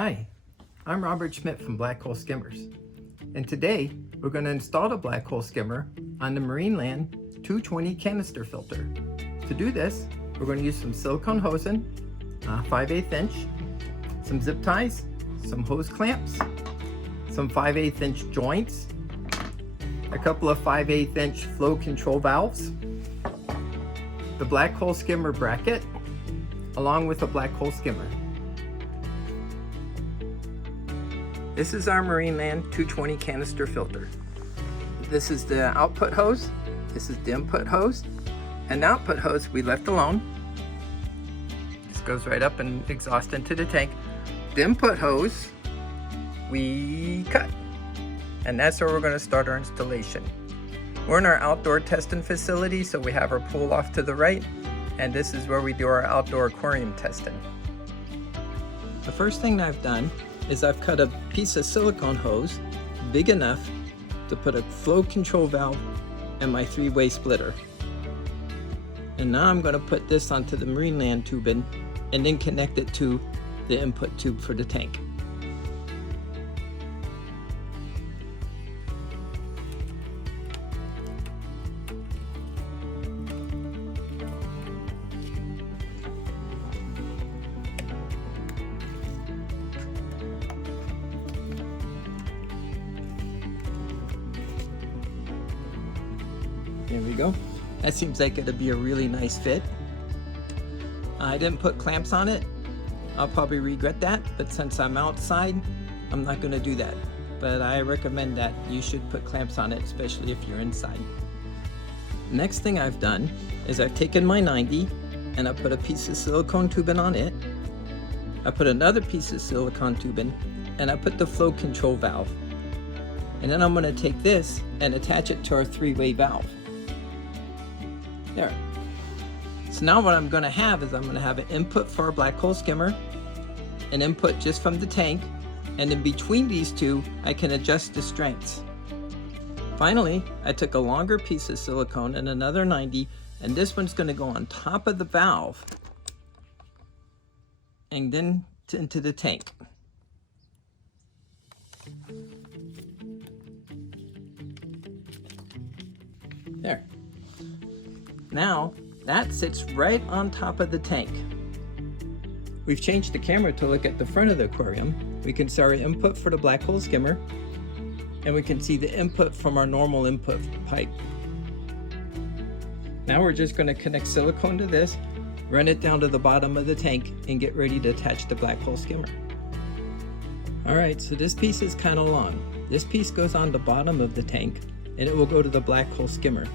Hi, I'm Robert Schmidt from Black Hole Skimmers, and today we're going to install the Black Hole Skimmer on the Marineland 220 canister filter. To do this, we're going to use some silicone hosing, 5/8 inch, some zip ties, some hose clamps, some 5/8 inch joints, a couple of 5/8 inch flow control valves, the Black Hole Skimmer bracket, along with a Black Hole Skimmer. This is our Marineland 220 canister filter. This is the output hose, this is the input hose, and the output hose we left alone. This goes right up and exhausts into the tank. The input hose we cut, and that's where we're going to start our installation. We're in our outdoor testing facility, so we have our pool off to the right, and this is where we do our outdoor aquarium testing. The first thing I've done is I've cut a piece of silicone hose big enough to put a flow control valve and my 3-way splitter. And now I'm going to put this onto the Marineland tubing and then connect it to the input tube for the tank. There we go. That seems like it'll be a really nice fit. I didn't put clamps on it. I'll probably regret that, but since I'm outside, I'm not going to do that. But I recommend that you should put clamps on it, especially if you're inside. Next thing I've done is I've taken my 90 and I put a piece of silicone tubing on it. I put another piece of silicone tubing and I put the flow control valve. And then I'm going to take this and attach it to our 3-way valve. There. So now what I'm going to have is I'm going to have an input for our Black Hole Skimmer, an input just from the tank, and in between these two I can adjust the strengths. Finally, I took a longer piece of silicone and another 90, and this one's going to go on top of the valve and then into the tank. There. Now, that sits right on top of the tank. We've changed the camera to look at the front of the aquarium. We can see our input for the Black Hole Skimmer, and we can see the input from our normal input pipe. Now we're just going to connect silicone to this, run it down to the bottom of the tank, and get ready to attach the Black Hole Skimmer. Alright, so this piece is kind of long. This piece goes on the bottom of the tank, and it will go to the Black Hole Skimmer.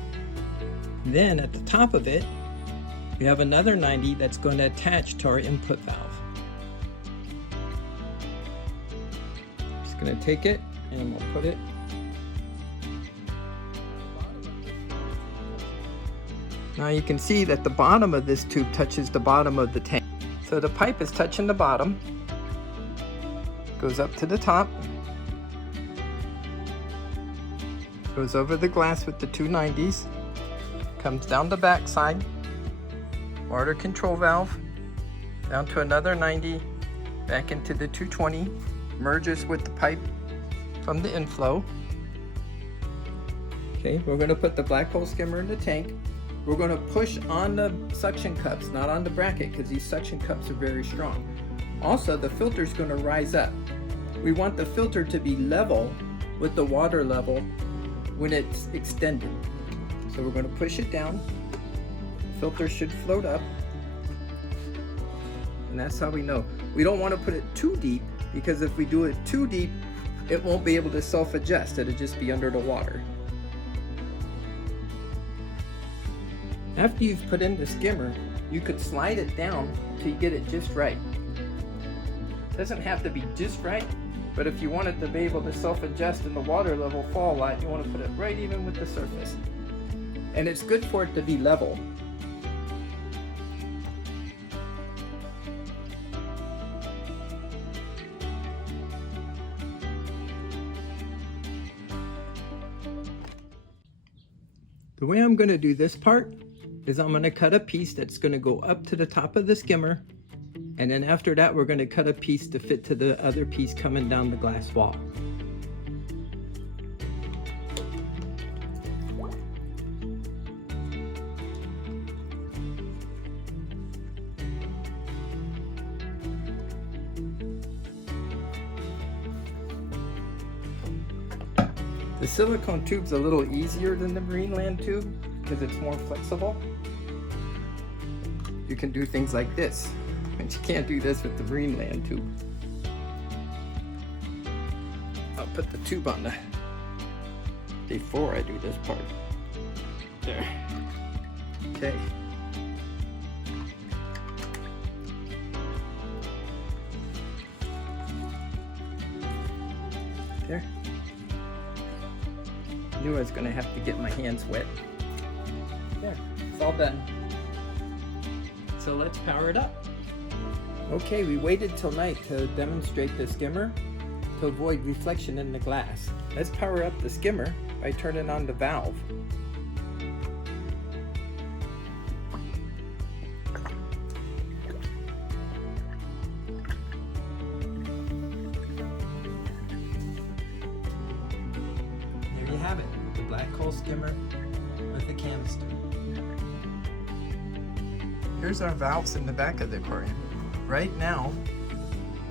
Then at the top of it, we have another 90 that's going to attach to our input valve. Just going to take it and we'll put it. Now you can see that the bottom of this tube touches the bottom of the tank. So the pipe is touching the bottom, goes up to the top, goes over the glass with the two 90s, comes down the back side, water control valve, down to another 90, back into the 220, merges with the pipe from the inflow. Okay, we're going to put the Black Hole Skimmer in the tank. We're going to push on the suction cups, not on the bracket, because these suction cups are very strong. Also, the filter is going to rise up. We want the filter to be level with the water level when it's extended. So we're going to push it down. The filter should float up. And that's how we know. We don't want to put it too deep, because if we do it too deep, it won't be able to self-adjust. It'll just be under the water. After you've put in the skimmer, you could slide it down till you get it just right. It doesn't have to be just right, but if you want it to be able to self-adjust and the water level fall a lot, you want to put it right even with the surface. And it's good for it to be level. The way I'm going to do this part is I'm going to cut a piece that's going to go up to the top of the skimmer And then after that, we're going to cut a piece to fit to the other piece coming down the glass wall. The silicone tube's a little easier than the Marineland tube because it's more flexible. You can do things like this, but you can't do this with the Marineland tube. I'll put the tube on the before I do this part. There. Okay. There. Knew I was going to have to get my hands wet. There, it's all done. So let's power it up. Okay, we waited till night to demonstrate the skimmer to avoid reflection in the glass. Let's power up the skimmer by turning on the valve. There you have it, the Black Hole Skimmer with the canister. Here's our valves in the back of the aquarium. Right now,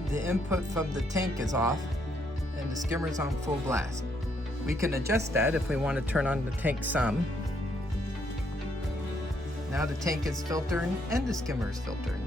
the input from the tank is off and the skimmer's on full blast. We can adjust that if we want to turn on the tank some. Now the tank is filtering and the skimmer is filtering.